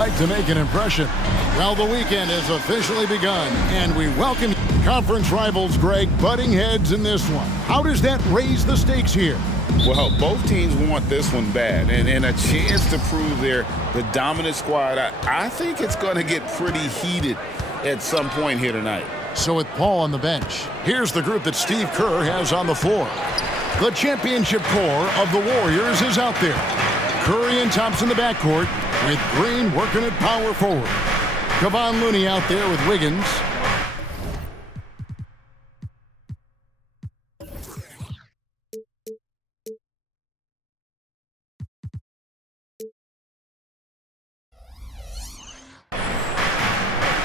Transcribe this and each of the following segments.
Like to make an impression. Well, the weekend has officially begun, and we welcome conference rivals Greg butting heads in this one. How does that raise the stakes here? Well, both teams want this one bad, and a chance to prove they're the dominant squad. I think it's going to get pretty heated at some point here tonight. So with Paul on the bench, here's the group that Steve Kerr has on the floor. The championship core of the Warriors is out there. Curry and Thompson in the backcourt, with Green working at power forward. Kevon Looney out there with Wiggins.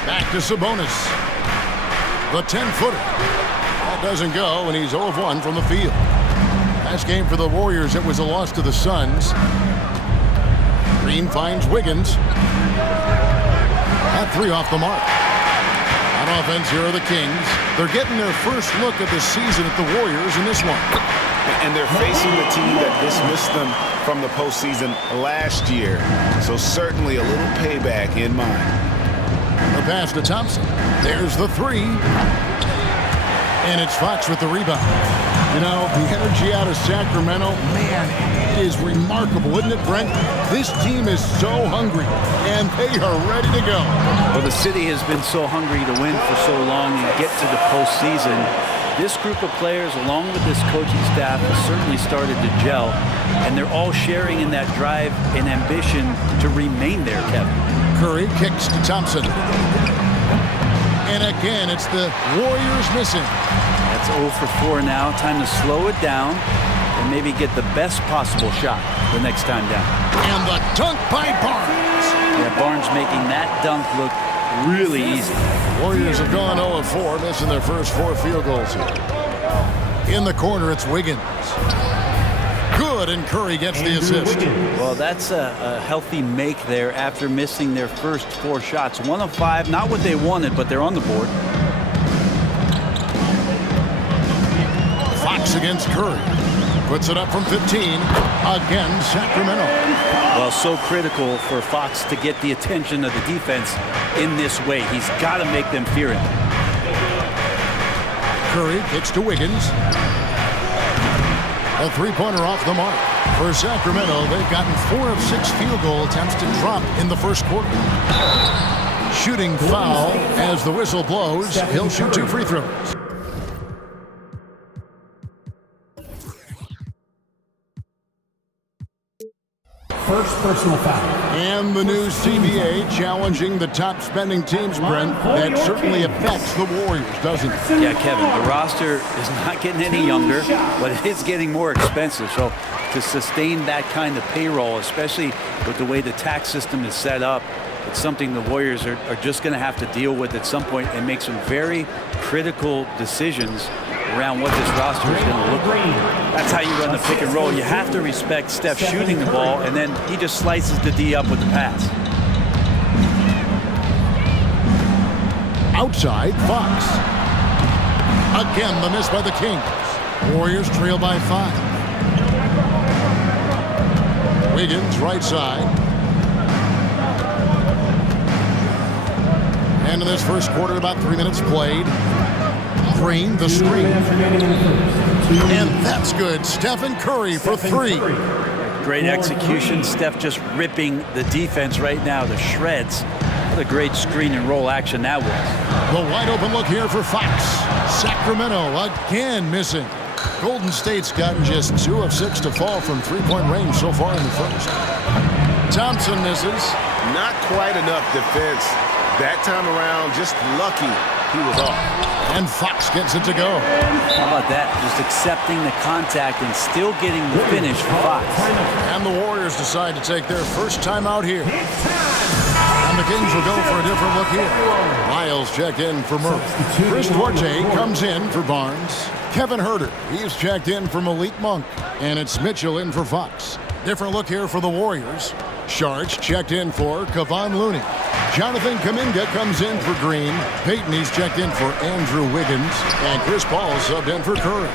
Back to Sabonis. The 10-footer. That doesn't go, and he's 0 of 1 from the field. Last game for the Warriors, it was a loss to the Suns. Green finds Wiggins. That three off the mark. On offense, here are the Kings. They're getting their first look at the season at the Warriors in this one. And they're facing the team that dismissed them from the postseason last year. So certainly a little payback in mind. The pass to Thompson. There's the three. And it's Fox with the rebound. You know, the energy out of Sacramento, man, it is remarkable, isn't it, Brent? This team is so hungry, and they are ready to go. Well, the city has been so hungry to win for so long and get to the postseason. This group of players, along with this coaching staff, has certainly started to gel, and they're all sharing in that drive and ambition to remain there, Kevin. Curry kicks to Thompson. And again, it's the Warriors missing. That's 0 for 4 now. Time to slow it down and maybe get the best possible shot the next time down. And the dunk by Barnes. Yeah, Barnes making that dunk look really easy. Warriors have gone 0 of 4, missing their first 4 field goals here. In the corner, it's Wiggins. Good, and Curry gets the assist. Well, that's a healthy make there after missing their first 4 shots. 1 of 5, not what they wanted, but they're on the board. Fox against Curry. Puts it up from 15. Again, Sacramento. Well, so critical for Fox to get the attention of the defense in this way. He's got to make them fear him. Curry kicks to Wiggins. A three-pointer off the mark. For Sacramento, they've gotten 4 of 6 field goal attempts to drop in the first quarter. Shooting foul as the whistle blows. He'll shoot 2 free throws. First personal foul. And the new CBA challenging the top spending teams, Brent. That certainly affects the Warriors, doesn't it? Yeah, Kevin, the roster is not getting any younger, but it is getting more expensive. So to sustain that kind of payroll, especially with the way the tax system is set up, it's something the Warriors are just going to have to deal with at some point and make some very critical decisions around what this roster is going to look like. That's how you run the pick and roll. You have to respect Steph shooting the ball, and then he just slices the D up with the pass. Outside, Fox. Again, the miss by the Kings. Warriors trail by 5. Wiggins, right side. And in this first quarter, about 3 minutes played. Green, the screen. And that's good. Stephen Curry for 3. Great execution. Steph just ripping the defense right now to shreds. What a great screen and roll action that was. The wide open look here for Fox. Sacramento again missing. Golden State's gotten just 2 of 6 to fall from three-point range so far in the first. Thompson misses. Not quite enough defense that time around. Just lucky he was off. And Fox gets it to go. How about that? Just accepting the contact and still getting the finish for Fox. And the Warriors decide to take their first time out here. And the Kings will go for a different look here. Miles checked in for Murray. Chris Duarte comes in for Barnes. Kevin Huerter, he's checked in for Malik Monk. And it's Mitchell in for Fox. Different look here for the Warriors. Sharch checked in for Kevon Looney. Jonathan Kuminga comes in for Green. Payton, he's checked in for Andrew Wiggins. And Chris Paul subbed in for Curry.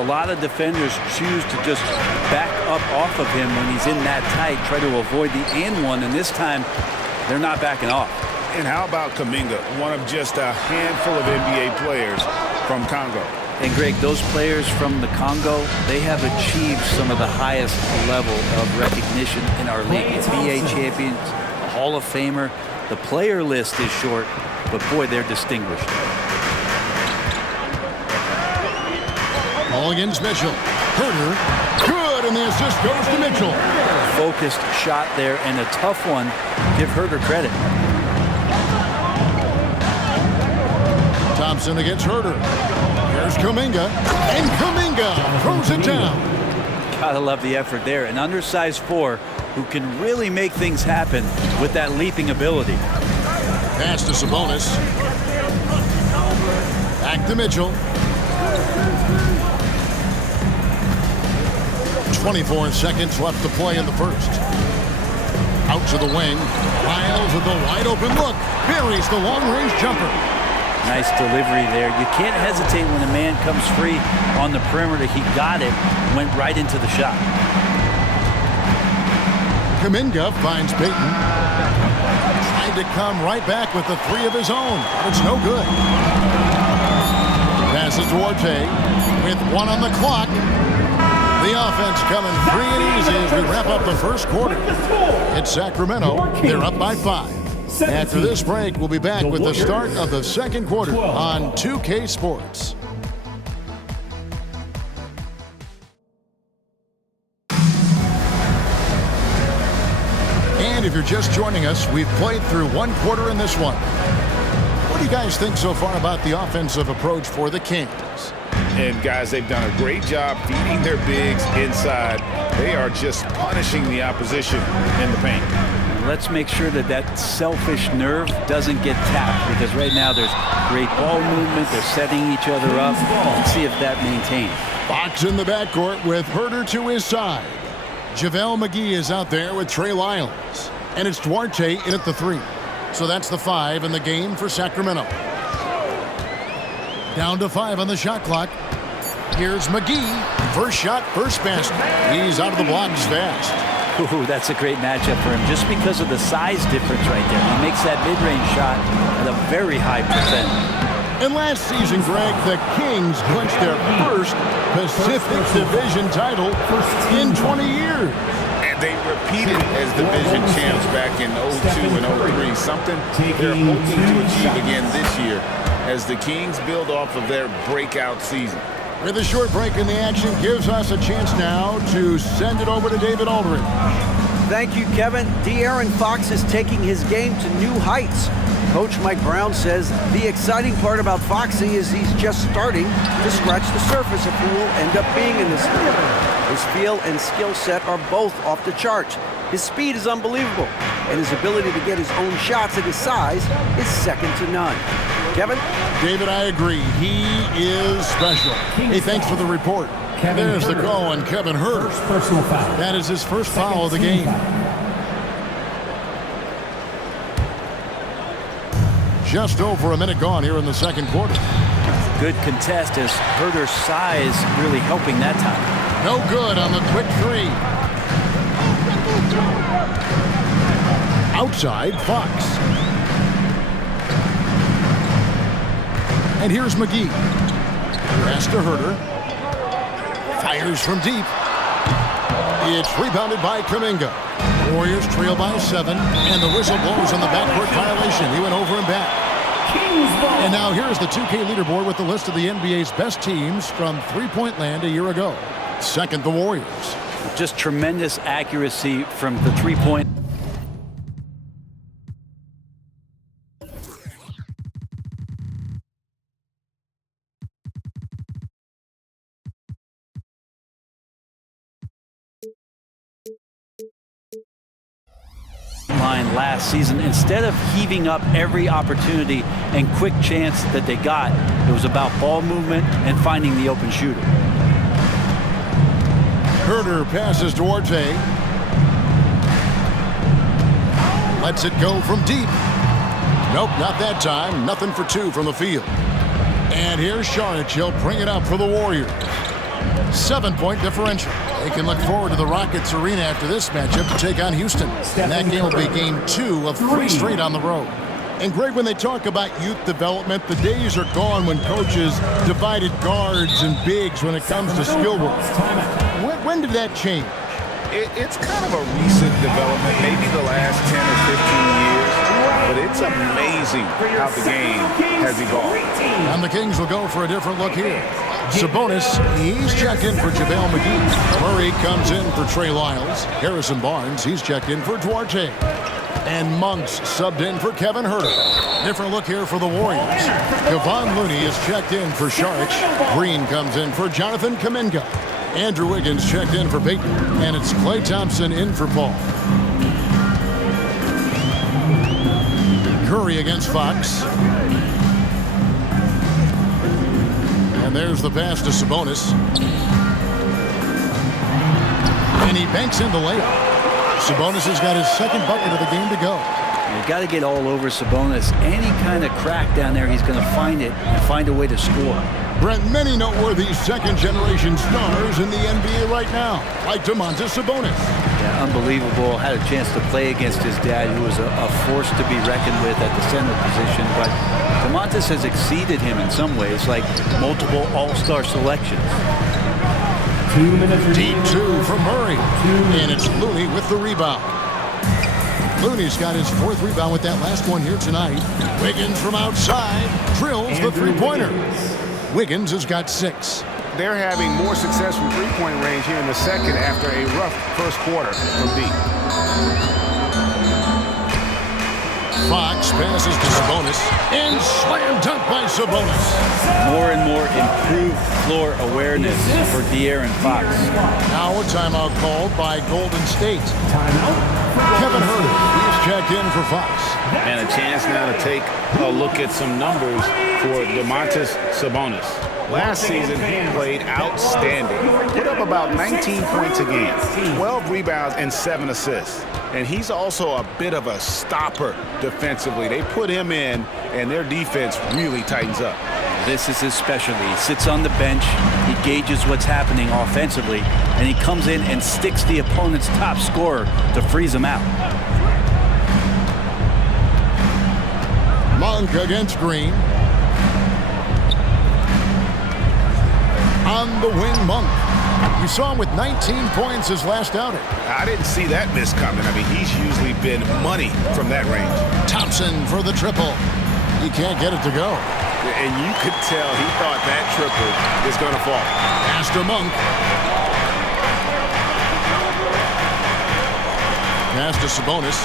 A lot of defenders choose to just back up off of him when he's in that tight, try to avoid the and one, and this time they're not backing off. And how about Kuminga, one of just a handful of NBA players from Congo? And Greg, those players from the Congo, they have achieved some of the highest level of recognition in our league. NBA champions, a Hall of Famer. The player list is short, but boy, they're distinguished. Ball against Mitchell. Herter, good, and the assist goes to Mitchell. Focused shot there, and a tough one. Give Herter credit. Thompson against Herter. Here's Kuminga, and Kuminga throws it down. Gotta love the effort there. An undersized 4 who can really make things happen with that leaping ability. Pass to Sabonis. Back to Mitchell. 24 seconds left to play in the first. Out to the wing. Lyles with the wide open look. Buries the long-range jumper. Nice delivery there. You can't hesitate when a man comes free on the perimeter. He got it, went right into the shot. Kuminga finds Payton. Tried to come right back with the 3 of his own, but it's no good. Passes to Duarte with 1 on the clock. The offense coming free and easy as we wrap up the first quarter. It's Sacramento. They're up by 5. After this break, we'll be back with the start of the second quarter on 2K Sports. And if you're just joining us, we've played through 1 quarter in this one. What do you guys think so far about the offensive approach for the Kings? And guys, they've done a great job feeding their bigs inside. They are just punishing the opposition in the paint. Let's make sure that that selfish nerve doesn't get tapped, because right now there's great ball movement. They're setting each other up. Let's see if that maintains. Fox in the backcourt with Herter to his side. JaVale McGee is out there with Trey Lyles. And it's Duarte in at the 3. So that's the 5 in the game for Sacramento. Down to 5 on the shot clock. Here's McGee. First shot, first basket. He's out of the blocks fast. Ooh, that's a great matchup for him just because of the size difference right there. He makes that mid-range shot at a very high percentage. And last season, Greg, the Kings clinched their first Pacific Division title in 20 years. And they repeated as division champs back in 02 and 03, something they're hoping to achieve again this year as the Kings build off of their breakout season. With a short break in the action, gives us a chance now to send it over to David Aldridge. Thank you, Kevin. De'Aaron Fox is taking his game to new heights. Coach Mike Brown says the exciting part about Foxy is he's just starting to scratch the surface of who will end up being in this league. His feel and skill set are both off the charts. His speed is unbelievable, and his ability to get his own shots at his size is second to none. Kevin? David, I agree. He is special. Hey, thanks for the report. There's the call on Kevin Herter. Personal foul. That is his first foul of the game. Just over a minute gone here in the second quarter. Good contest as Herter's size really helping that time. No good on the quick 3. Outside, Fox. And here's McGee. Pass to Herter. Fires from deep. It's rebounded by Kuminga. Warriors trail by 7, and the whistle blows on the backcourt violation. He went over and back. And now here's the 2K leaderboard with the list of the NBA's best teams from three-point land a year ago. Second, the Warriors. Just tremendous accuracy from the three-point. Line last season. Instead of heaving up every opportunity and quick chance that they got, it was about ball movement and finding the open shooter. Herter passes to Duarte. Lets it go from deep. Nope, not that time. Nothing for 2 from the field. And here's Saric. He'll bring it up for the Warriors. 7-point differential. They can look forward to the Rockets Arena after this matchup to take on Houston. And that game will be game 2 of 3 straight on the road. And Greg, when they talk about youth development, the days are gone when coaches divided guards and bigs when it comes to skill work. When did that change? It's kind of a recent development, maybe the last 10 or 15 years, but it's amazing how the game has evolved. And the Kings will go for a different look here. Sabonis, he's checked in for JaVale McGee. Murray comes in for Trey Lyles. Harrison Barnes, he's checked in for Duarte. And Monks subbed in for Kevin Huerter. Different look here for the Warriors. Kevon Looney is checked in for Saric. Green comes in for Jonathan Kuminga. Andrew Wiggins checked in for Peyton. And it's Klay Thompson in for Paul. Curry against Fox. And there's the pass to Sabonis. And he banks in the layup. Sabonis has got his second bucket of the game to go. You got to get all over Sabonis. Any kind of crack down there, he's going to find it and find a way to score. Brent, many noteworthy second-generation stars in the NBA right now, like Domantas Sabonis. Yeah, unbelievable. Had a chance to play against his dad, who was a force to be reckoned with at the center position. But Domantas has exceeded him in some ways, like multiple all-star selections. 2 minutes. Deep 2 from Murray. And it's Looney with the rebound. Looney's got his 4th rebound with that last one here tonight. Wiggins from outside drills the three-pointer. Wiggins has got 6. They're having more success from three-point range here in the second after a rough first quarter from deep. Fox passes to Sabonis. And slam dunk by Sabonis. More and more improved floor awareness for De'Aaron Fox. Now a timeout called by Golden State. Kevin Huerter, he's checked in for Fox. And a chance now to take a look at some numbers for Domantas Sabonis. Last season, he played outstanding. Put up about 19 points a game, 12 rebounds, and 7 assists. And he's also a bit of a stopper defensively. They put him in, and their defense really tightens up. This is his specialty. He sits on the bench, he gauges what's happening offensively, and he comes in and sticks the opponent's top scorer to freeze him out. Monk against Green. On the wing, Monk. We saw him with 19 points his last outing. I didn't see that miss coming. I mean, he's usually been money from that range. Thompson for the triple. He can't get it to go. And you could tell he thought that triple is going to fall. Pass to Monk. Pass to Sabonis.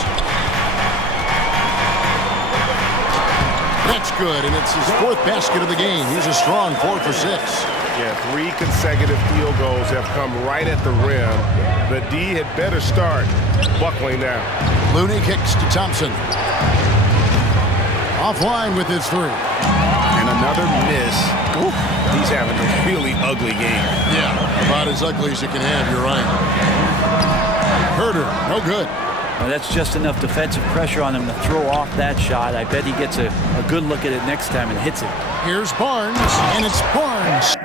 That's good, and it's his 4th basket of the game. He's a strong 4 for 6. Yeah, 3 consecutive field goals have come right at the rim. The D had better start buckling down. Looney kicks to Thompson. Offline with his 3. And another miss. Ooh, he's having a really ugly game. Yeah, about as ugly as you can have, you're right. Huerter, no good. Well, that's just enough defensive pressure on him to throw off that shot. I bet he gets a good look at it next time and hits it. Here's Barnes, and it's Barnes.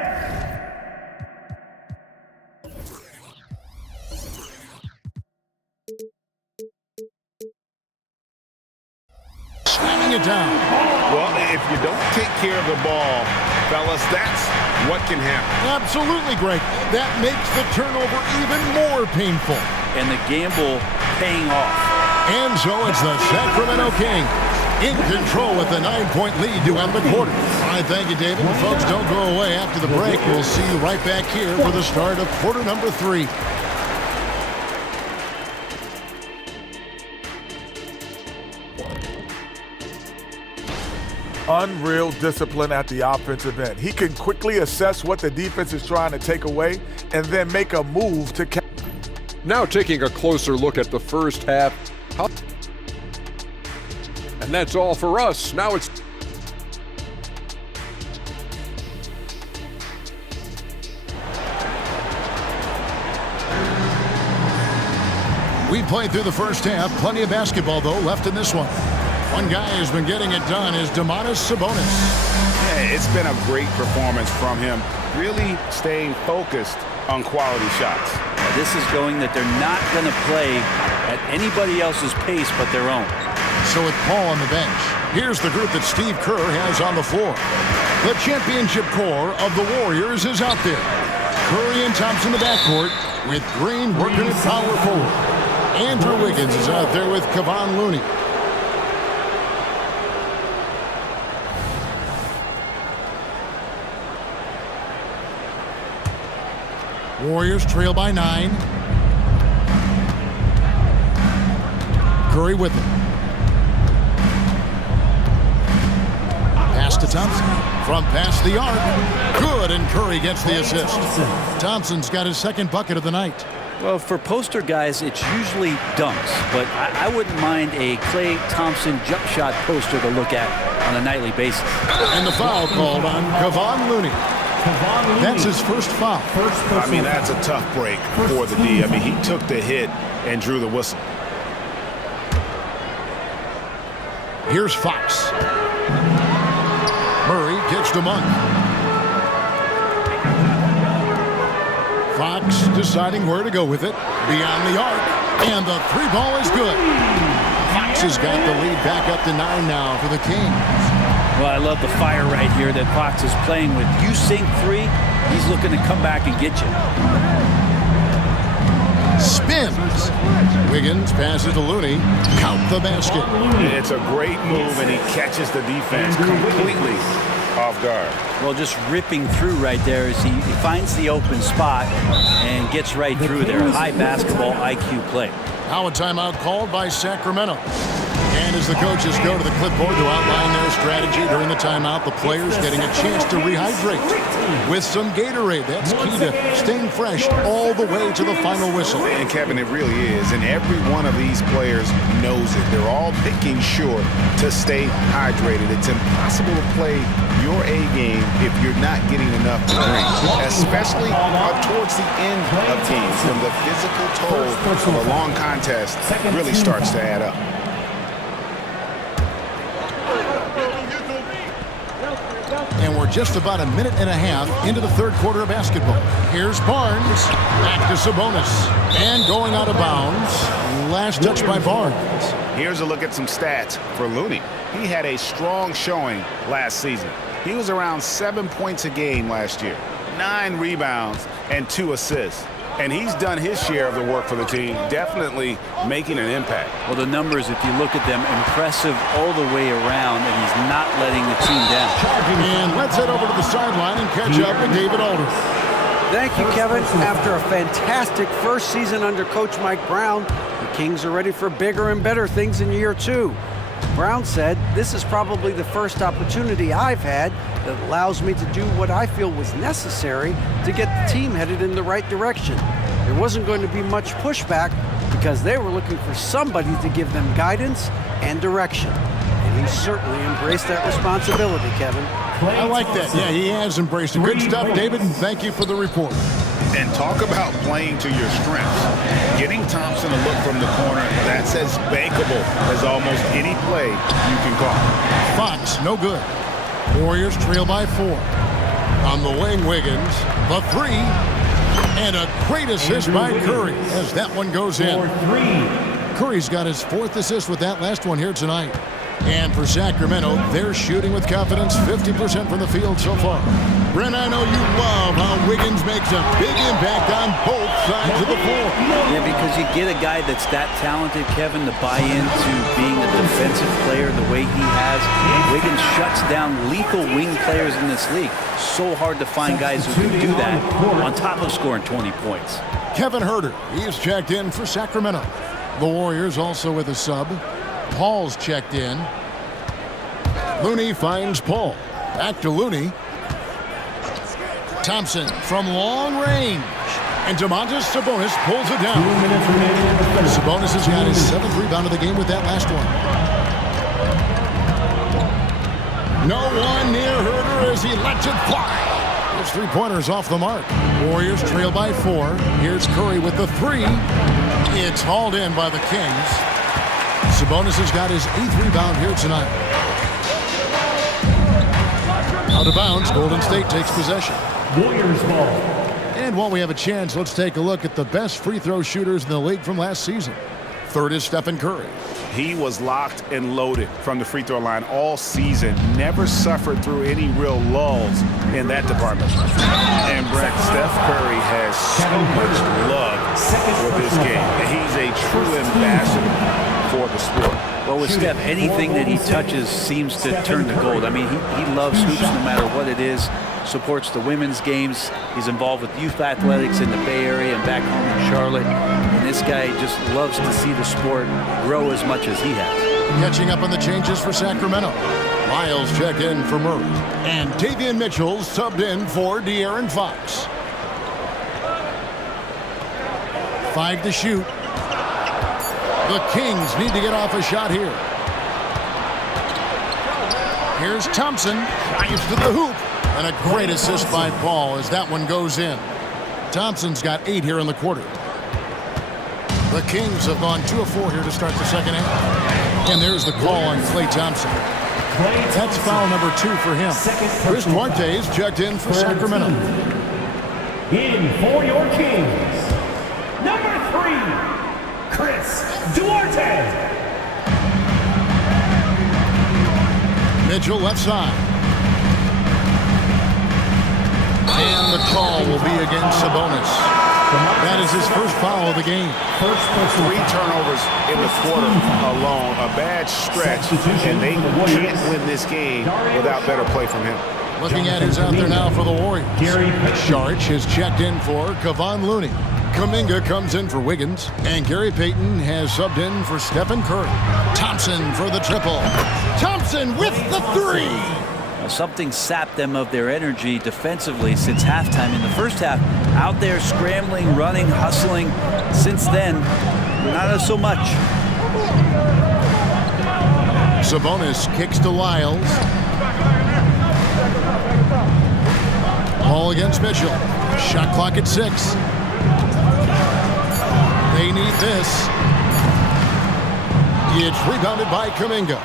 Slamming it down. Well, if you don't take care of the ball, fellas, that's what can happen. Absolutely, Greg. That makes the turnover even more painful. And the gamble paying off. And so it's the Sacramento Kings in control with a 9-point lead to end the quarter. All right, thank you, David. And folks, don't go away after the break. We'll see you right back here for the start of quarter number 3. Unreal discipline at the offensive end. He can quickly assess what the defense is trying to take away and then make a move to catch. Now taking a closer look at the first half. And that's all for us. Now it's We played through the first half. Plenty of basketball, though, left in this one. One guy who's been getting it done is Domantas Sabonis. Yeah, it's been a great performance from him. Really staying focused on quality shots. This is going that they're not going to play at anybody else's pace but their own. So with Paul on the bench, here's the group that Steve Kerr has on the floor. The championship core of the Warriors is out there. Curry and Thompson in the backcourt with Green working at power forward. Andrew Wiggins is out there with Kevon Looney. Warriors trail by 9. Curry with him. Pass to Thompson. From past the arc. Good, and Curry gets the assist. Thompson's got his second bucket of the night. Well, for poster guys, it's usually dunks, but I wouldn't mind a Klay Thompson jump shot poster to look at on a nightly basis. And the foul called on Kevon Looney. That's his first foul. I mean, that's a tough break for the D. I mean, he took the hit and drew the whistle. Here's Fox. Murray gets to Monk. Fox deciding where to go with it. Beyond the arc. And the three ball is good. Fox has got the lead back up to 9 now for the Kings. Well, I love the fire right here that Fox is playing with. You sink 3, he's looking to come back and get you. Spins. Wiggins passes to Looney. Count the basket. It's a great move, and he catches the defense completely off guard. Well, just ripping through right there as he finds the open spot and gets right through there. High basketball IQ play. Now a timeout called by Sacramento. And as the coaches go to the clipboard to outline their strategy during the timeout, the players getting a chance to rehydrate with some Gatorade. That's key to staying fresh all the way to the final whistle. And Kevin, it really is. And every one of these players knows it. They're all making sure to stay hydrated. It's impossible to play your A game if you're not getting enough to drink, especially towards the end of games when the physical toll of a long contest really starts to add up. And we're just about a minute and a half into the third quarter of basketball. Here's Barnes. Back to Sabonis. And going out of bounds. Last touch by Barnes. Here's a look at some stats for Looney. He had a strong showing last season. He was around 7 points a game last year. 9 rebounds and 2 assists. And he's done his share of the work for the team, definitely making an impact. Well, the numbers, if you look at them, impressive all the way around, and he's not letting the team down. And let's head over to the sideline and catch up with David Aldridge. Thank you, Kevin. After a fantastic first season under Coach Mike Brown, the Kings are ready for bigger and better things in year 2. Brown said, "This is probably the first opportunity I've had that allows me to do what I feel was necessary to get the team headed in the right direction. There wasn't going to be much pushback because they were looking for somebody to give them guidance and direction." And he certainly embraced that responsibility, Kevin. I like that. Yeah, he has embraced it. Good stuff, David, and thank you for the report. And talk about playing to your strengths. Getting Thompson a look from the corner, that's as bankable as almost any play you can call. Fox, no good. Warriors trail by 4. On the wing, Wiggins, the 3. And a great assist by Curry as that one goes in. Curry's got his 4th assist with that last one here tonight. And for Sacramento, they're shooting with confidence, 50% from the field so far. Brent, I know you love how Wiggins makes a big impact on both sides of the floor. Yeah, because you get a guy that's that talented, Kevin, to buy into being a defensive player the way he has. Wiggins shuts down lethal wing players in this league. So hard to find guys who can do that on top of scoring 20 points. Kevin Huerter, he's checked in for Sacramento. The Warriors also with a sub. Paul's checked in. Looney finds Paul. Back to Looney. Thompson from long range. And Domantas Sabonis pulls it down. Sabonis has got his 7th rebound of the game with that last one. No one near Huerter as he lets it fly. His 3-pointers off the mark. Warriors trail by 4. Here's Curry with the 3. It's hauled in by the Kings. Sabonis has got his 8th rebound here tonight. Out of bounds, Golden State takes possession. Warriors ball. And while we have a chance, let's take a look at the best free throw shooters in the league from last season. Third is Stephen Curry. He was locked and loaded from the free throw line all season. Never suffered through any real lulls in that department. And Brett, Steph Curry has so much love for this game. He's a true ambassador for the sport. Well, with Steph, anything that he touches seems to turn to gold. I mean, he loves hoops no matter what it is. Supports the women's games. He's involved with youth athletics in the Bay Area and back home in Charlotte. And this guy just loves to see the sport grow as much as he has. Catching up on the changes for Sacramento. Lyles checked in for Murray. And Davion Mitchell subbed in for De'Aaron Fox. 5 to shoot. The Kings need to get off a shot here. Here's Thompson. Drives to the hoop. And a great assist by Paul as that one goes in. Thompson's got 8 here in the quarter. The Kings have gone 2 of 4 here to start the second half. And there's the call on Klay Thompson. That's foul number 2 for him. Chris Duarte's checked in for Sacramento. In for your Kings, number 3, Chris Duarte. Mitchell left side. And the call will be against Sabonis. That is his first foul of the game. 3 turnovers in the quarter alone. A bad stretch, and they can't win this game without better play from him. Looking at who's out there now for the Warriors. Sharch has checked in for Kevon Looney. Kuminga comes in for Wiggins. And Gary Payton has subbed in for Stephen Curry. Thompson for the triple. Thompson with the 3. Something sapped them of their energy defensively since halftime. In the first half, out there scrambling, running, hustling. Since then, not so much. Sabonis kicks to Lyles. Ball against Mitchell. Shot clock at 6. They need this. It's rebounded by Kuminga.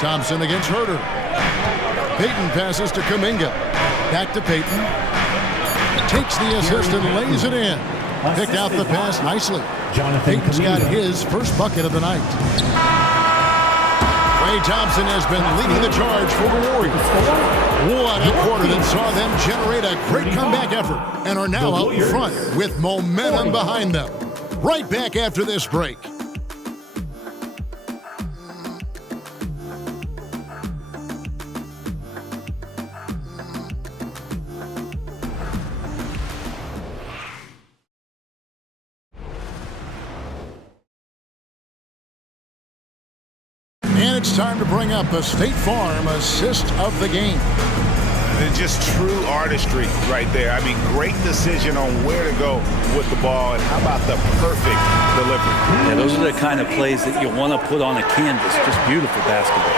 Thompson against Herter. Payton passes to Kuminga. Back to Payton. Takes the assist and lays it in. Picked out the pass nicely. Payton's got his first bucket of the night. Klay Thompson has been leading the charge for the Warriors. What a quarter that saw them generate a great comeback effort and are now out in front with momentum behind them. Right back after this break. And it's time to bring up the State Farm assist of the game. And just true artistry right there. I mean, great decision on where to go with the ball, and how about the perfect delivery? Yeah, those are the kind of plays that you want to put on a canvas. Just beautiful basketball.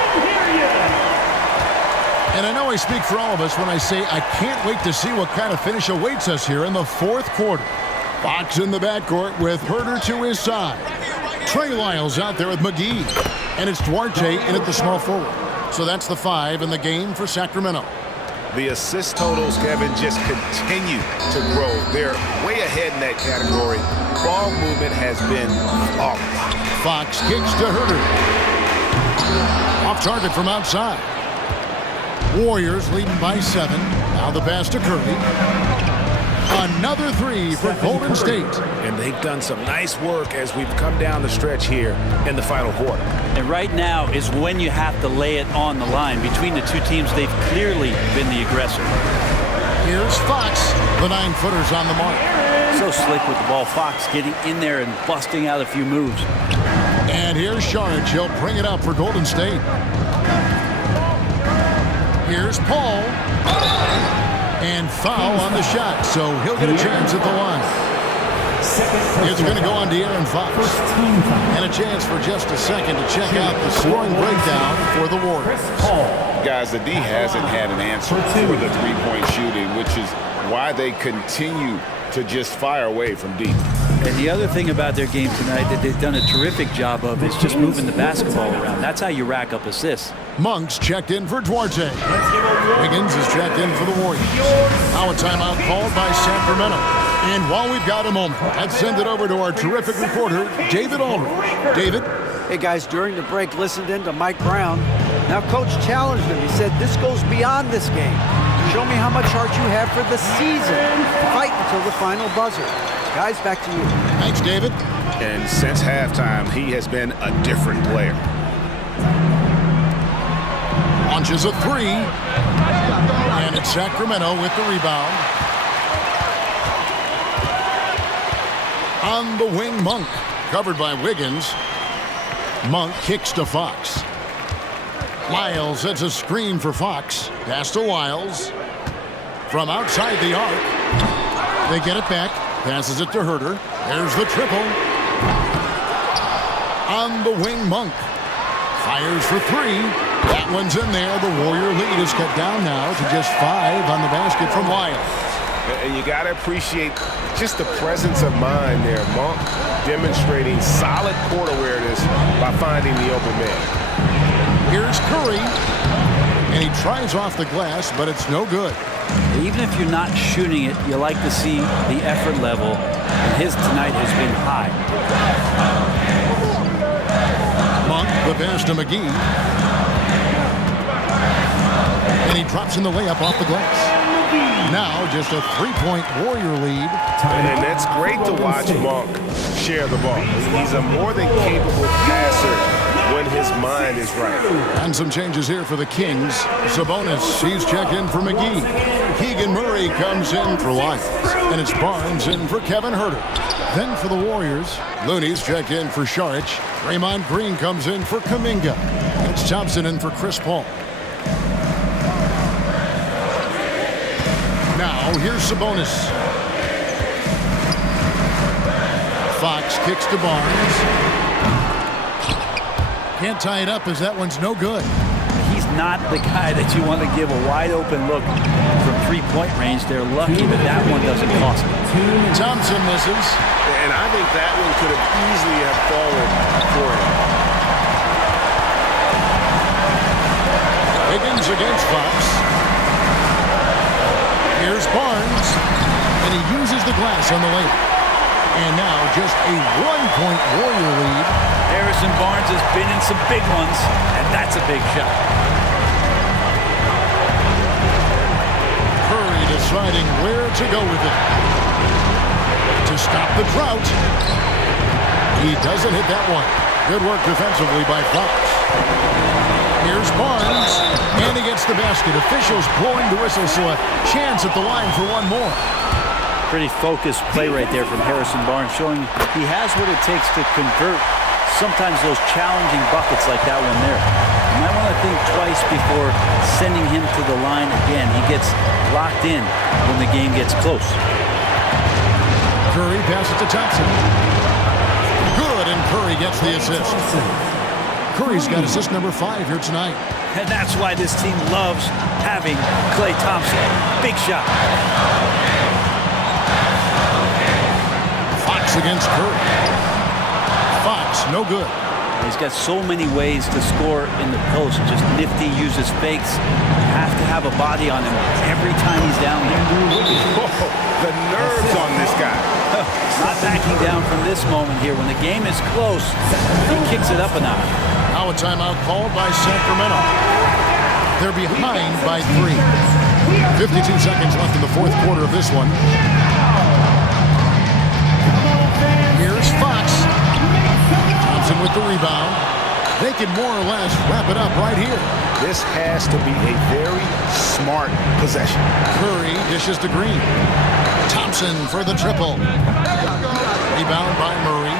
And I know I speak for all of us when I say I can't wait to see what kind of finish awaits us here in the fourth quarter. Fox in the backcourt with Herter to his side. Trey Lyles out there with McGee. And it's Duarte in at the small forward. So that's the 5 in the game for Sacramento. The assist totals, Kevin, just continue to grow. They're way ahead in that category. Ball movement has been flawless. Fox kicks to Herter. Off target from outside. Warriors leading by 7. Now the pass to Curry. Another 3 for Golden State. And they've done some nice work as we've come down the stretch here in the final quarter. And right now is when you have to lay it on the line. Between the two teams, they've clearly been the aggressor. Here's Fox. The 9-footer's on the mark. So slick with the ball. Fox getting in there and busting out a few moves. And here's Sharch. He'll bring it up for Golden State. Here's Paul. And foul on the shot, so he'll get a chance at the line. It's going to go on De'Aaron Fox. And a chance for just a second to check out the scoring breakdown for the Warriors. Guys, the D hasn't had an answer for the three-point shooting, which is why they continue to just fire away from deep. And the other thing about their game tonight that they've done a terrific job of is just moving the basketball around. That's how you rack up assists. Monk's checked in for Duarte. Wiggins is checked in for the Warriors. Now a timeout called by Sacramento. And while we've got a moment, let's send it over to our terrific reporter, David Aldridge. David? Hey, guys, during the break, listened in to Mike Brown. Now, Coach challenged him. He said, this goes beyond this game. Show me how much heart you have for the season. Fight until the final buzzer. Guys, back to you. Thanks, David. And since halftime, he has been a different player. Launches a three. And it's Sacramento with the rebound. On the wing, Monk. Covered by Wiggins. Monk kicks to Fox. Lyles sets a screen for Fox. Pass to Lyles. From outside the arc. They get it back. Passes it to Herter. There's the triple. On the wing, Monk. Fires for three. That one's in there. The Warrior lead is cut down now to just 5 on the basket from Lyles. And you got to appreciate just the presence of mind there. Monk demonstrating solid court awareness by finding the open man. Here's Curry. And he tries off the glass, but it's no good. Even if you're not shooting it, you like to see the effort level. And his tonight has been high. Monk, the pass to McGee. And he drops in the layup off the glass. Now just a 3-point Warrior lead. And that's great to watch Monk share the ball. He's a more than capable passer when his mind is right. And some changes here for the Kings. Sabonis, he's checked in for McGee. Keegan Murray comes in for Lyles. And it's Barnes in for Kevin Herter. Then for the Warriors, Looney's checked in for Saric. Draymond Green comes in for Kuminga. It's Thompson in for Chris Paul. Now, here's Sabonis. Fox kicks to Barnes. Can't tie it up as that one's no good. He's not the guy that you want to give a wide-open look from three-point range. They're lucky that one doesn't cost them. Thompson misses. And I think that one could have easily have fallen for him. Higgins against Fox. Here's Barnes, and he uses the glass on the layup. And now just a 1-point Warrior lead. Harrison Barnes has been in some big ones, and that's a big shot. Curry deciding where to go with it. To stop the drought. He doesn't hit that one. Good work defensively by Fox. Here's Barnes, and he gets the basket. Officials blowing the whistle, so a chance at the line for one more. Pretty focused play right there from Harrison Barnes, showing he has what it takes to convert sometimes those challenging buckets like that one there. You might want to think twice before sending him to the line again. He gets locked in when the game gets close. Curry passes to Thompson. Good, and Curry gets the assist. Curry's got assist number 5 here tonight. And that's why this team loves having Klay Thompson. Big shot. Fox against Curry. Fox, no good. He's got so many ways to score in the post. Just nifty, uses fakes. You have to have a body on him every time he's down there. Oh, the nerves on this guy. Not backing down from this moment here. When the game is close, he kicks it up a notch. Now a timeout called by Sacramento. They're behind by 3. 52 seconds left in the fourth quarter of this one. Here's Fox. Thompson with the rebound. They can more or less wrap it up right here. This has to be a very smart possession. Curry dishes to Green. Thompson for the triple. Rebound by Murray.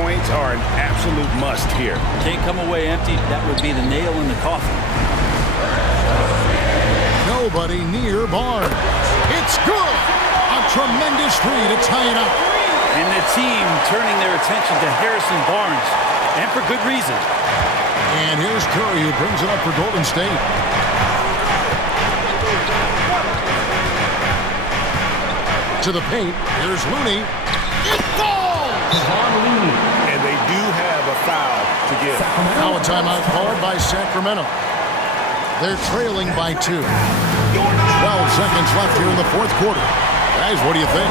Points are an absolute must here. Can't come away empty. That would be the nail in the coffin. Nobody near Barnes. It's good. A tremendous three to tie it up. And the team turning their attention to Harrison Barnes, and for good reason. And here's Curry, who brings it up for Golden State. To the paint. Here's Looney. It falls! And they do have a foul to give. Now a timeout called by Sacramento. They're trailing by 2. 12 seconds left here in the fourth quarter. Guys, what do you think?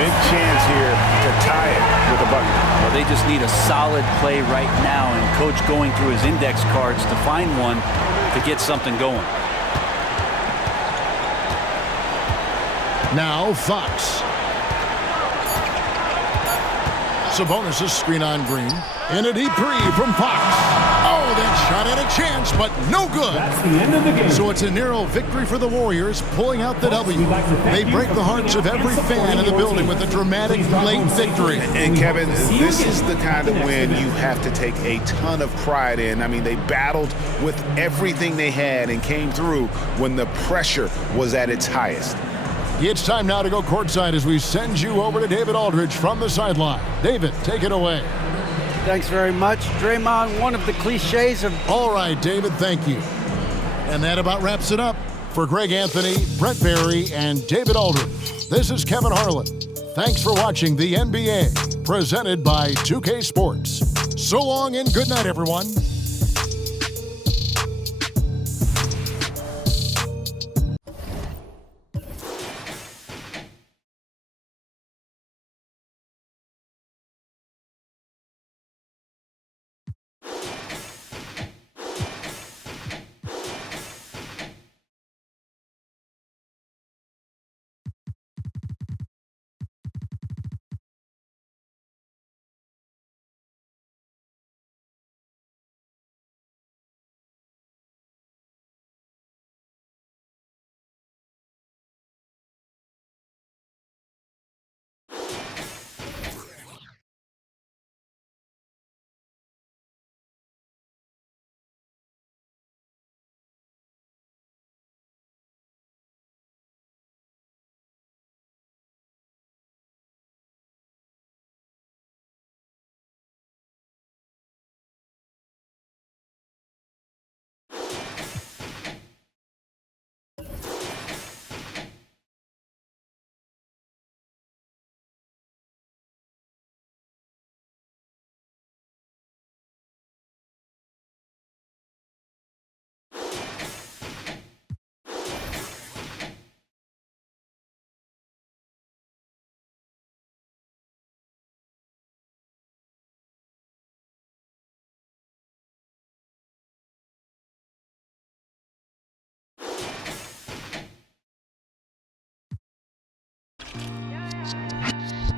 Big chance here to tie it with a bucket. Well, they just need a solid play right now, and Coach going through his index cards to find one to get something going. Now Fox. Sabonis' screen on Green. In a deep three from Fox. Oh, that shot had a chance, but no good. That's the end of the game. So it's a narrow victory for the Warriors, pulling out the W. They break the hearts of every fan in the building with a dramatic late victory. And Kevin, this is the kind of win you have to take a ton of pride in. I mean, they battled with everything they had and came through when the pressure was at its highest. It's time now to go courtside as we send you over to David Aldridge from the sideline. David, take it away. Thanks very much. Draymond, one of the cliches of... All right, David, thank you. And that about wraps it up. For Greg Anthony, Brent Barry, and David Aldridge, this is Kevin Harlan. Thanks for watching the NBA, presented by 2K Sports. So long and good night, everyone.